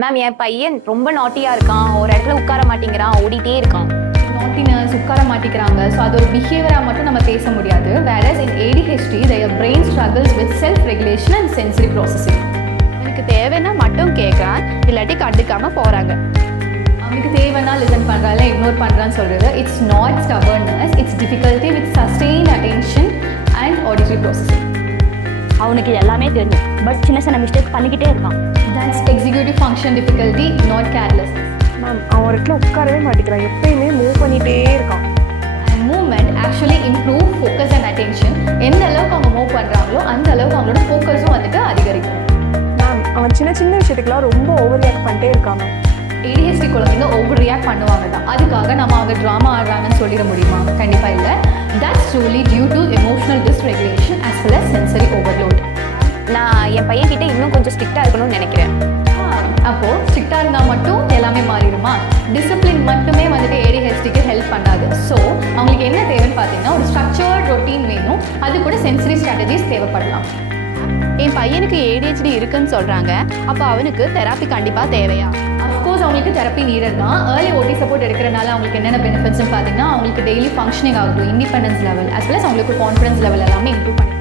Ma'am என் பையன் ரொம்ப நாட்டியா இருக்கான். ஒரு இடத்துல உட்கார மாட்டேங்கிறான், ஓடிட்டே இருக்கான். நாட்டினஸ் உட்கார மாட்டேங்கிறாங்க. ஸோ அது ஒரு பிஹேவியராக மட்டும் நம்ம பேச முடியாது. Whereas in ADHD their brain struggles with self regulation and sensory processing. எனக்கு தேவைன்னா மட்டும் கேட்குறான், இல்லாட்டி கண்டுக்காம போறாங்க. அவனுக்கு தேவைன்னா லிசன் பண்ணுறாங்க, இக்னோர் பண்ணுறான்னு சொல்கிறது. It's not stubbornness, it's difficulty with sustained attention and auditory processing. அவனுக்கு எல்லாமே தெரியும், பட் சின்ன சின்ன மிஸ்டேக் பண்ணிக்கிட்டே இருக்கான். That's executive function difficulty, not carelessness. Ma'am அவன் ஒரு இடத்துல உட்காரவே மாட்டேங்கிறான், எப்பயுமே மூவ் பண்ணிகிட்டே இருக்கான். And movement actually improve focus and attention. எந்த அளவுக்கு அவங்க மூவ் பண்ணுறாங்களோ அந்த அளவுக்கு அவங்களோட ஃபோக்கஸும் வந்துட்டு அதிகரிக்கும். மேம் அவன் சின்ன சின்ன விஷயத்துக்குலாம் ரொம்ப ஓவர் ரியாக்ட் பண்ணிட்டே இருக்கான். ADHD குழந்தைங்க ஓவர் ரியாக்ட் பண்ணுவாங்க தான். அதுக்காக நம்ம அவங்க ட்ராமா ஆடுறாங்கன்னு சொல்லிட முடியுமா? கண்டிப்பாக இல்லை. That's truly due to emotional dysregulation as well as sensory overload. நான் என் பையன் கிட்ட இன்னும் கொஞ்சம் ஸ்ட்ரிக்டா இருக்கணும்னு நினைக்கிறேன். அப்போ ஸ்ட்ரிக்டாக இருந்தால் மட்டும் எல்லாமே மாறிடுமா? டிசிப்ளின் மட்டுமே வந்துட்டு ADHDக்கு ஹெல்ப் பண்ணாது. ஸோ அவங்களுக்கு என்ன தேவைன்னு பார்த்தீங்கன்னா ஒரு ஸ்ட்ரக்சர்ட் ரொட்டீன் வேணும். அது கூட சென்சரி ஸ்ட்ராட்டஜிஸ் தேவைப்படலாம். என் பையனுக்கு ADHD இருக்குன்னு சொல்றாங்க, அப்போ அவனுக்கு தெராப்பி கண்டிப்பா தேவையா? அஃப்கோர்ஸ் அவங்களுக்கு தெரப்பி நீடட் தான். ஏர்லி OT சப்போர்ட் எடுக்கிறனால அவங்களுக்கு என்னென்ன பெனிஃபிட்ஸ்னு பார்த்தீங்கன்னா அவங்களுக்கு டெய்லி ஃபங்க்ஷனிங் ஆகட்டும், independence level as well as அவங்களுக்கு கான்ஃபிடன்ஸ் லெவல் எல்லாமே இம்ப்ரூவ் பண்ணி